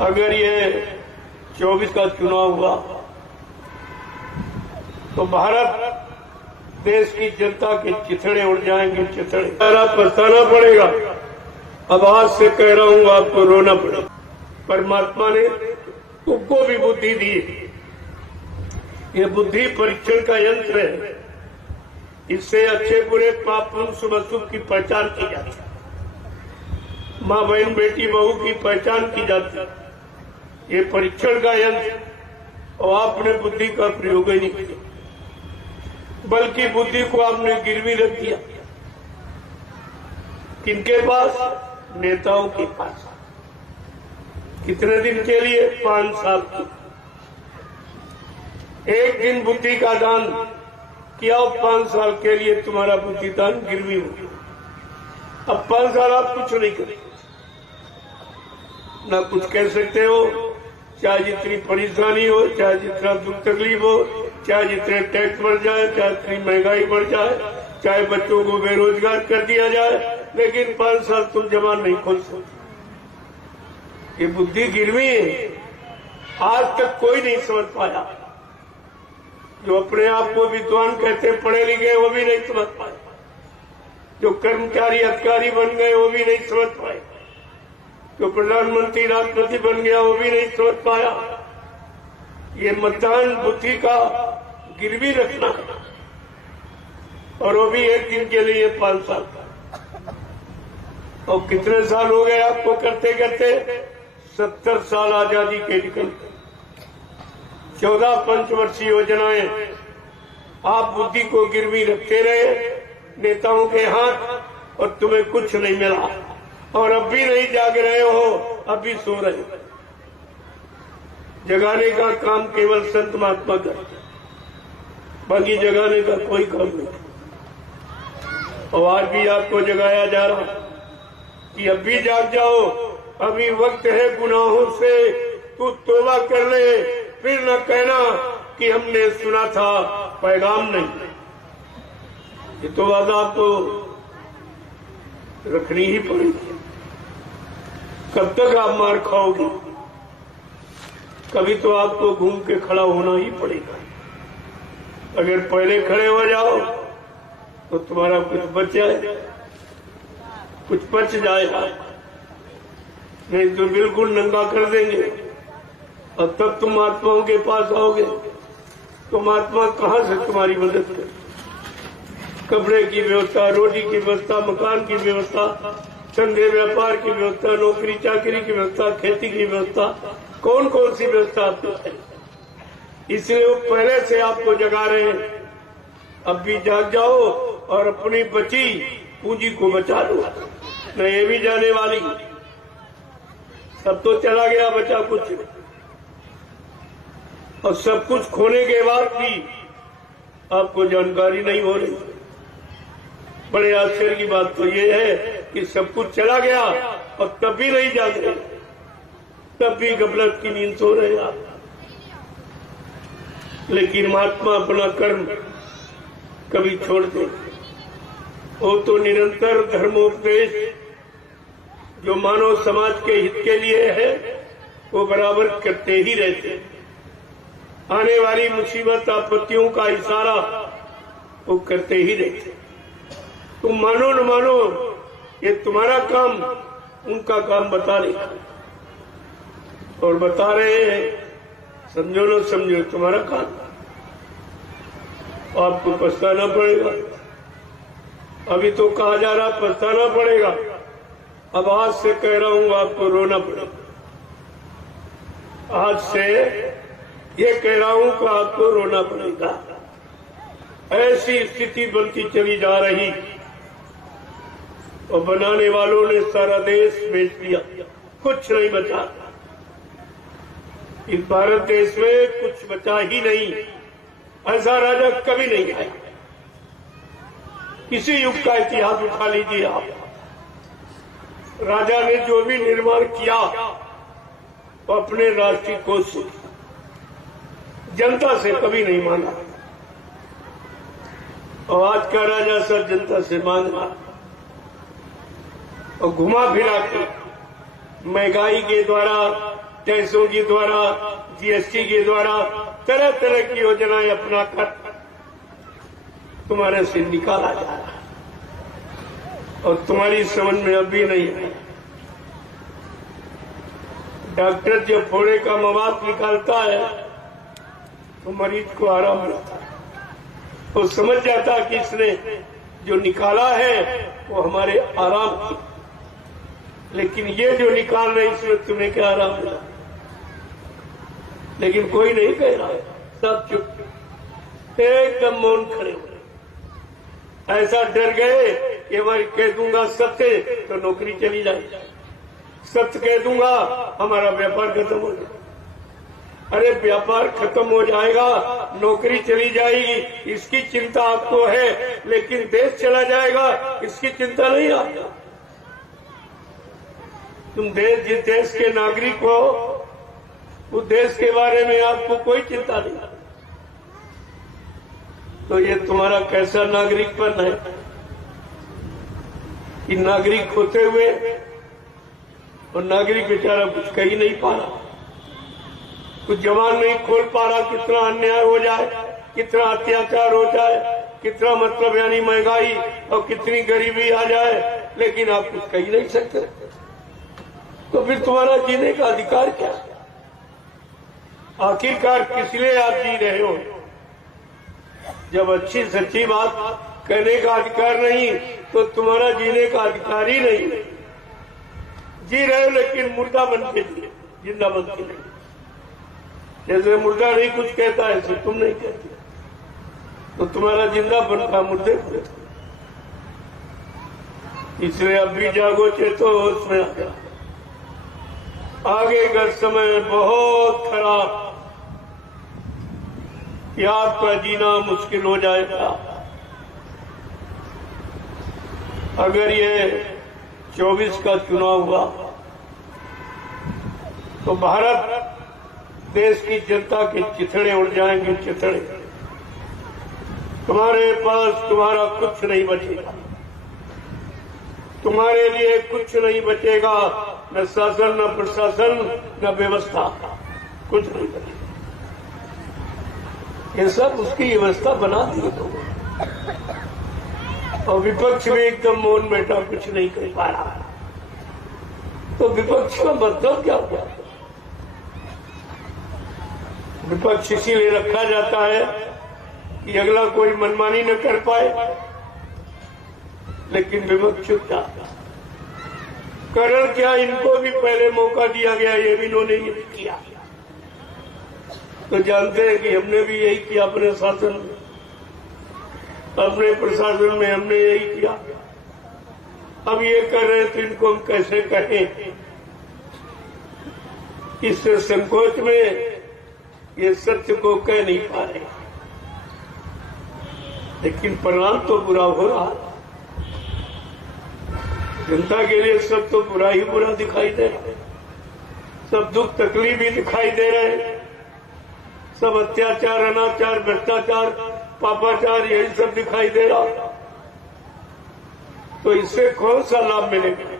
अगर ये 24 का चुनाव हुआ तो भारत देश की जनता के चिथड़े उड़ जाएंगे, चिथड़े। पछताना पड़ेगा। अब आज से कह रहा हूं, आपको रोना पड़ेगा। परमात्मा ने तुमको भी बुद्धि दी। ये बुद्धि परीक्षण का यंत्र है। इससे अच्छे बुरे पाप पुण्य शुभ अशुभ की पहचान की जाती है। माँ बहन बेटी बहू की पहचान की जाती है। ये परीक्षण का यंत्र, और आपने बुद्धि का प्रयोग ही नहीं किया, बल्कि बुद्धि को आपने गिरवी रख दिया। किनके पास? नेताओं के पास। कितने दिन के लिए? 5 साल की। एक दिन बुद्धि का दान किया, 5 साल के लिए तुम्हारा बुद्धि दान गिरवी हो गया। अब 5 साल आप कुछ नहीं करेंगे, ना कुछ कह सकते हो। चाहे जितनी परेशानी हो, चाहे जितना दुख तकलीफ हो, चाहे जितने टैक्स बढ़ जाए, चाहे जितनी महंगाई बढ़ जाए, चाहे बच्चों को बेरोजगार कर दिया जाए, लेकिन 5 साल तुम जबान नहीं खोल सकते। ये बुद्धि गिरवी है। आज तक कोई नहीं समझ पाया। जो अपने आप को विद्वान कहते पढ़े लिखे, वो भी नहीं समझ पाए। जो कर्मचारी अधिकारी बन गए, वो भी नहीं समझ पाए। जो प्रधानमंत्री राष्ट्रपति बन गया, वो भी नहीं समझ पाया। ये मतदान बुद्धि का गिरवी रखना, और वो भी एक दिन के लिए 5 साल। और कितने साल हो गए आपको करते करते? 70 साल आजादी के निकल। 14 पंचवर्षीय योजनाएं आप बुद्धि को गिरवी रखते रहे नेताओं के हाथ, और तुम्हें कुछ नहीं मिला। और अब भी नहीं जाग रहे हो, अब भी सो रहे हो। जगाने का काम केवल संत महात्मा करते, बाकी जगाने का कोई काम नहीं। और आज भी आपको जगाया जा रहा कि अब भी जाग जाओ, अभी वक्त है गुनाहों से तू तौबा कर ले। फिर न कहना कि हमने सुना था, पैगाम नहीं। ये तो बात आपको रखनी ही पड़ेगी। कब तक आप मार खाओगे? कभी तो आपको घूम के खड़ा होना ही पड़ेगा। अगर पहले खड़े हो जाओ तो तुम्हारा कुछ बच जाए, कुछ बच जाएगा, नहीं तो बिल्कुल नंगा कर देंगे। और तब तुम महात्माओं के पास आओगे तो महात्मा कहाँ से तुम्हारी मदद करे? कपड़े की व्यवस्था, रोटी की व्यवस्था, मकान की व्यवस्था, धंधे व्यापार की व्यवस्था, नौकरी चाकरी की व्यवस्था, खेती की व्यवस्था, कौन कौन सी व्यवस्था आपको है? इसलिए वो पहले से आपको जगा रहे हैं। अब भी जाग जाओ और अपनी बची पूंजी को बचा लो। न ये भी जाने वाली, सब तो चला गया, बचा कुछ। और सब कुछ खोने के बाद भी आपको जानकारी नहीं हो रही। बड़े आश्चर्य की बात तो ये है कि सब कुछ चला गया और तब भी नहीं जाग रहे, तब भी गफलत की नींद सो रहे आप। लेकिन महात्मा अपना कर्म कभी छोड़ दे, वो तो निरंतर धर्मोपदेश जो मानव समाज के हित के लिए है वो बराबर करते ही रहते। आने वाली मुसीबत आपत्तियों का इशारा वो करते ही रहते। तुम मानो न मानो, ये तुम्हारा काम उनका काम बता रहे, और बता रहे हैं, समझो न समझो तुम्हारा काम। आपको पछताना पड़ेगा। अभी तो कहा जा रहा पछताना पड़ेगा, अब आज से कह रहा हूं आपको रोना पड़ेगा। आज से ये कह रहा हूं कि आपको रोना पड़ेगा। ऐसी स्थिति बनती चली जा रही, और बनाने वालों ने सारा देश बेच दिया, कुछ नहीं बचा। इस भारत देश में कुछ बचा ही नहीं। ऐसा राजा कभी नहीं आया। किसी युग का इतिहास उठा लीजिए आप, राजा ने जो भी निर्माण किया वो अपने राष्ट्रीय कोष से, जनता से कभी नहीं मांगा। और आज का राजा सब जनता से मांग रहा, और घुमा फिरा के महंगाई के द्वारा, टैक्सों के द्वारा, जीएसटी के द्वारा तरह तरह की योजनाएं अपनाकर तुम्हारे से निकाला जा रहा है और तुम्हारी समझ में अभी नहीं है। डॉक्टर जब फोड़े का मवाद निकालता है तो मरीज को आराम मिलता है, वो समझ जाता कि इसने जो निकाला है वो हमारे आराम की, लेकिन ये जो निकाल रहे इसमें तुम्हें क्या आराम मिला। लेकिन कोई नहीं कह रहा है, सब चुप एकदम मौन खड़े हुए। ऐसा डर गए कि मैं कह दूंगा सत्य तो नौकरी चली जाएगी, सत्य कह दूंगा हमारा व्यापार खत्म हो जाएगा। अरे व्यापार खत्म हो जाएगा, नौकरी चली जाएगी, इसकी चिंता आपको है, लेकिन देश चला जाएगा इसकी चिंता नहीं आपको। तुम जिस देश के नागरिक हो उस देश के बारे में आपको कोई चिंता नहीं। तो ये तुम्हारा कैसा नागरिकपन है कि नागरिक होते हुए और नागरिक बेचारा कुछ कह ही नहीं पा रहा, कुछ जबान नहीं खोल पा रहा। कितना अन्याय हो जाए, कितना अत्याचार हो जाए, कितना मतलब यानी महंगाई और कितनी गरीबी आ जाए, लेकिन आप कुछ कह ही नहीं सकते। तो फिर तुम्हारा जीने का अधिकार क्या? आखिरकार किस लिए आप जी रहे हो? जब अच्छी सच्ची बात कहने का अधिकार नहीं तो तुम्हारा जीने का अधिकार ही नहीं। जी रहे हो लेकिन मुर्दा बन के जिए, जिंदा बन के नहीं। जैसे मुर्दा नहीं कुछ कहता है ऐसे तुम नहीं कहते, तो तुम्हारा जिंदा बन का मुर्दे को। इसलिए अब भी जागो, चेतो, होश में आ जाओ। आगे का समय बहुत खराब, या आपका जीना मुश्किल हो जाएगा। अगर ये 24 का चुनाव हुआ तो भारत देश की जनता के चिथड़े उड़ जाएंगे, चिथड़े। तुम्हारे पास तुम्हारा कुछ नहीं बचेगा, तुम्हारे लिए कुछ नहीं बचेगा, न शासन, न प्रशासन, न व्यवस्था, कुछ नहीं बचेगा। ये सब उसकी व्यवस्था बना दी लोगों ने, और विपक्ष भी एकदम मौन बैठा, कुछ नहीं कर पा रहा। तो विपक्ष का मतलब क्या हुआ? विपक्ष इसीलिए रखा जाता है कि अगला कोई मनमानी न कर पाए, लेकिन विपक्ष चुपचाप। कारण क्या, इनको भी पहले मौका दिया गया, ये भी इन्होंने ये किया। तो जानते हैं कि हमने भी यही किया अपने शासन में, अपने प्रशासन में हमने यही किया। अब ये कर रहे तो इनको हम कैसे कहें? इस संकोच में ये सत्य को कह नहीं पा रहे, लेकिन परिणाम तो बुरा हो रहा है। जनता के लिए सब तो बुरा ही बुरा दिखाई दे रहा है, सब दुख तकलीफ ही दिखाई दे रहे हैं, सब अत्याचार, अनाचार, भ्रष्टाचार, पापाचार, यही सब दिखाई दे रहा। तो इससे कौन सा लाभ मिलेगा?